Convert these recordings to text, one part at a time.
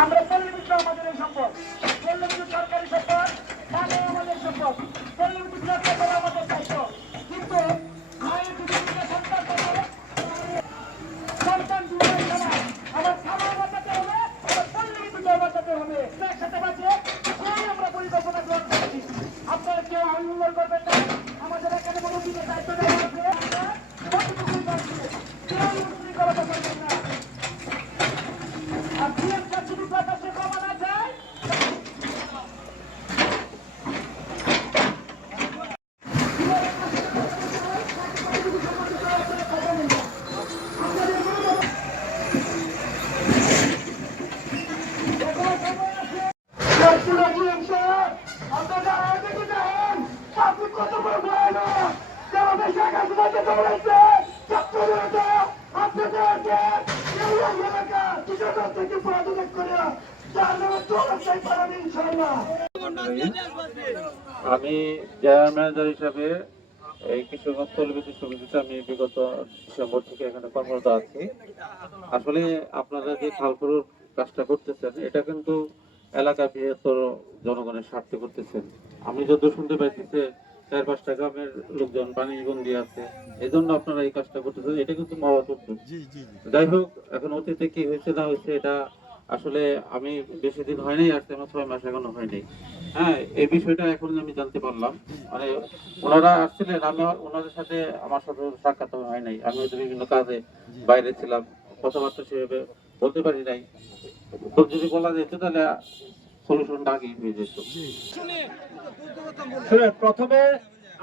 আমরা পল্লীবিদ্যুৎ আমাদের সম্পদ, পল্লীবিদ্যুৎ সরকারি সম্পদ, পানি আমাদের সম্পদ, পল্লীবিদ্যুৎ রক্ষা করা আমাদের দায়িত্ব। কিন্তু মায়ের দুজনকে সন্তান সন্তান দুটোই সমান। আমার খাবার বাঁচাতে হবে, আমার পল্লীবিদ্যুৎ বাঁচাতে হবে। একসাথে বাঁচিয়ে সেই আমরা পরিকল্পনা গ্রহণ করছি। আপনারা কেউ আন্দোলন করবেন না, আমাদের এখানে মুরব্বীদের দায়িত্ব দেওয়া আছে। আমরা কতটুকুই পারছি, কেউ উশৃঙ্খলতা করবেন না। আর বিএনপি যদি প্রকাশ্যে কমানো যায়, কত বড় ভয় না যেভাবে শেখ হাসিনাকে দৌড়াইছে আমি জেনারেল ম্যানেজার হিসাবে এই কিশোরগঞ্জ পল্লীবিদ্যুৎ সমিতিতে আমি বিগত ডিসেম্বর থেকে এখানে কর্মরত আছি। আসলে আপনারা যে খালপুরের কাজটা করতেছেন এটা কিন্তু এলাকা বৃহত্তর জনগণের স্বার্থে করতেছেন। আমি যত শুনতে পাইতেছি 4-5টা গ্রামের লোকজন পানিবন্দী আছে, এই জন্য আপনারা এই কাজটা করতেছেন। এটা কিন্তু মহৎ উদ্যোগ। যাই হোক, এখন অতীতে কি হয়েছে না হয়েছে এটা আসলে আমি বেশি দিন হয়নি, আসতে আমার 6 মাস এখনো হয়নি। হ্যাঁ, এই বিষয়টা এখন আমি জানতে পারলাম। মানে ওনারা আসছিলেন, আমি ওনাদের সাথে আমার সাথে সাক্ষাৎ হয় নাই। আমি হয়তো বিভিন্ন কাজে বাইরে ছিলাম, কথাবার্তা সেভাবে বলতে পারি নাই। তো যদি বলা যেত তাহলে সলিউশনটা আগেই হয়ে যেত। প্রথমে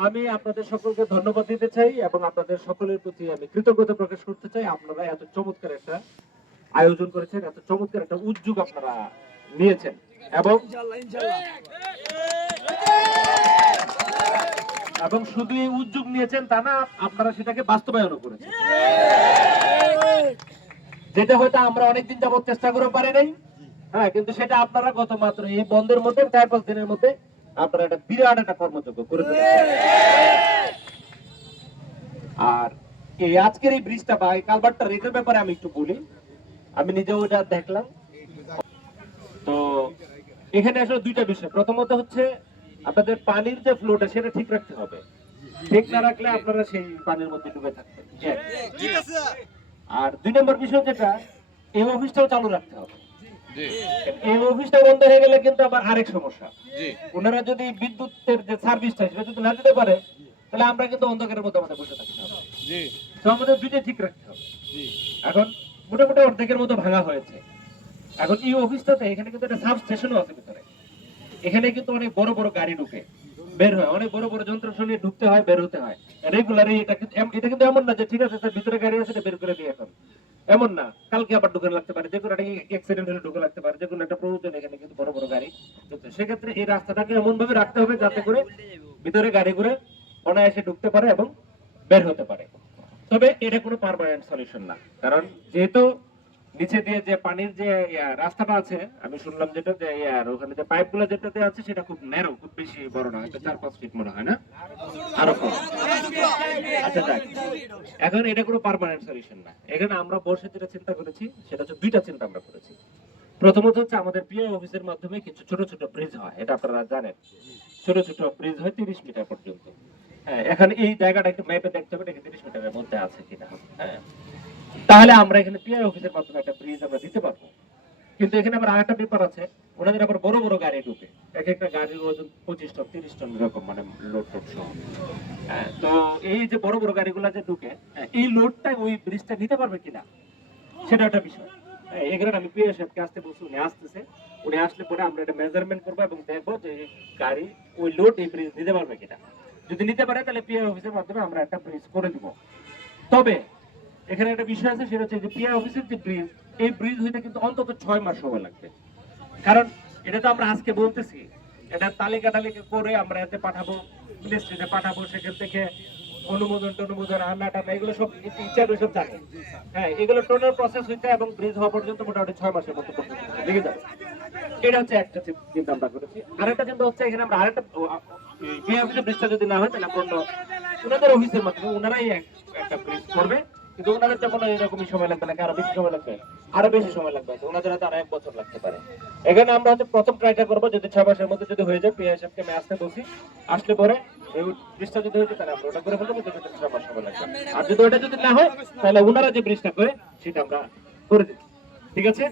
আমি আপনাদের সকলকে ধন্যবাদ দিতে চাই এবং আপনাদের সকলের প্রতি আমি কৃতজ্ঞতা প্রকাশ করতে চাই। আপনারা এত চমৎকার একটা আয়োজন করেছেন, এত চমৎকার একটা উদ্যোগ আপনারা নিয়েছেন এবং শুধু এই উদ্যোগ নিয়েছেন তা না, আপনারা সেটাকে বাস্তবায়নও করেছেন, যেটা হয়তো আমরা অনেকদিন যাবত চেষ্টা করে পারি নাই। হ্যাঁ, কিন্তু সেটা আপনারা গত মাত্র এই বন্ধের মধ্যে 4-5 দিনের মধ্যে আপনারা একটা বিরাট একটা কর্মযোগ্য করে ফেলেছেন। আর এই আজকের এই ব্রিজটা বা এই কালভার্টটা রেটের ব্যাপারে আমি একটু বলি। আমি নিজেও এটা দেখলাম। তো এখানে আসলে দুইটা বিষয়। প্রথমত হচ্ছে আপনাদের পানির যে ফ্লোটা সেটা ঠিক রাখতে হবে। ঠিক না রাখলে আপনারা সেই পানির মধ্যে ডুবে থাকবেন। আর 2 নম্বর বিষয় যেটা, এই অফিসটাও চালু রাখতে হবে। এই অফিসটা বন্ধ হয়ে গেলে কিন্তু আবার আরেক সমস্যা। ওনারা যদি বিদ্যুতের যে সার্ভিসটা সেটা যদি না দিতে পারে তাহলে আমরা কিন্তু অন্ধকারের মধ্যে আমাদের বসে থাকতে হবে। তো আমাদের দুইটা ঠিক রাখতে হবে। এখন মোটামুটি অর্ধেকের মতো ভাঙা হয়েছে। এখন এই অফিসটাতে এখানে কিন্তু একটা সাব স্টেশনও আছে ভিতরে। এখানে কিন্তু অনেক বড় বড় গাড়ি ঢুকে বের হয়, অনেক বড় বড় যন্ত্রাংশ নিয়ে ঢুকতে হয়, বের হতে হয় রেগুলারই। এটা কিন্তু এমন না যে ঠিক আছে স্যার ভিতরে গাড়ি আছে বের করে দিয়ে এখন, এমন না। কালকে আবার ঢুকে লাগতে পারে, যে কোনো একটা অ্যাক্সিডেন্ট হলে ঢুকে লাগতে পারে, যে কোনো একটা প্রয়োজন এখানে কিন্তু বড় বড় গাড়ি ঢুকতে। সেক্ষেত্রে এই রাস্তাটাকে এমন ভাবে রাখতে হবে যাতে করে ভিতরে গাড়ি ঘুরে অনায়াসে ঢুকতে পারে এবং বের হতে পারে। তবে এটা কোনো পার্মানেন্ট সলিউশন না, কারণ যেহেতু নিচে দিয়ে যে পানির যে রাস্তাটা আছে, আমি শুনলাম যেটা যে ওখানে যে পাইপ গুলো যেটা দেওয়া আছে সেটা খুব ন্যারো, খুব বেশি বড় না, হয়তো 4-5 ফিট মনে হয় না, আরো কম। আচ্ছা যাক, এখন এটা কোনো পার্মানেন্ট সলিউশন না। এখানে আমরা বসে যেটা চিন্তা করেছি সেটা হচ্ছে দুইটা চিন্তা আমরা করেছি। প্রথমত হচ্ছে আমাদের পিআই অফিসের মাধ্যমে কিছু ছোট ছোট ব্রিজ হয়, এটা আপনারা জানেন, ছোট ছোট ব্রিজ হয় 30 মিটার পর্যন্ত। হ্যাঁ, এখন এই জায়গাটা একটু ম্যাপে দেখতে হবে এটা 30 মিটারের মধ্যে আছে কিনা। হ্যাঁ, তাহলে আমরা এখানে পিআই অফিসের মাধ্যমে একটা ব্রিজ আমরা দিতে পারবো। কিন্তু এখানে আবার আরেকটা ব্যাপার আছে, ওনাদের আবার বড় বড় গাড়ি ঢুকে, এক একটা গাড়ির ওজন 25 টন 30 টন এরকম, মানে লোড টোড সহ। হ্যাঁ, তো এই যে বড় বড় গাড়িগুলো যে ঢুকে, এই লোডটা ওই ব্রিজটা নিতে পারবে কিনা সেটা একটা বিষয়। এখানে আমি পিআই সাহেবকে আসতে বলছি, উনি আসতেছে, উনি আসলে পরে আমরা এটা মেজারমেন্ট করবো এবং দেখবো যে গাড়ি ওই লোড এই ব্রিজ নিতে পারবে কিনা। যদি নিতে পারে তাহলে পিআই অফিসের মাধ্যমে আমরা একটা ব্রিজ করে দিব। তবে এখানে একটা বিষয় আছে, সেটা হচ্ছে যে পিআই অফিসের যে ব্রিজ, এই ব্রিজ হইতে কিন্তু অন্তত 6 মাস সময় লাগবে। কারণ এটা তো আমরা আজকে বলতেছি, এটা তালিকা করে আমরা এতে পাঠাবো, মিনিস্ট্রিতে পাঠাবো, সেখান থেকে অনুমোদন আনা টানা এগুলো সব ইচ্ছার সব জানে। হ্যাঁ, এগুলো টোটাল প্রসেস হইতে এবং ব্রিজ হওয়া পর্যন্ত মোটামুটি 6 মাসের মতো লেগে যাবে। এটা হচ্ছে একটা চিন্তা আমরা করেছি। আরেকটা চিন্তা হচ্ছে, এখানে আমরা আরেকটা পিআই অফিসের ব্রিজটা যদি না হয় তাহলে আমরা ওনাদের অফিসের মাধ্যমে ওনারাই একটা ব্রিজ করবে, কিন্তু ওনাদের যেমন এরকমই সময় লাগবে নাকি আরো বেশি সময় লাগবে, আরো বেশি সময় লাগবে, ওনাদের হয়তো আরো 1 বছর লাগতে পারে। এখানে আমরা হচ্ছে প্রথম ট্রাইটা করবো, যদি 6 মাসের মধ্যে যদি হয়ে যায়, পিআই সাহেবকে আমি আসতে বলছি, আসলে পরে এই ব্রিজটা যদি হয়ে যায় তাহলে আমরা ওটা করে ফেলবো, কিন্তু 6 মাস সময় লাগবে। আর যদি ওটা যদি না হয় তাহলে ওনারা যে ব্রিজটা করে সেটা আমরা করে দিই। ঠিক আছে।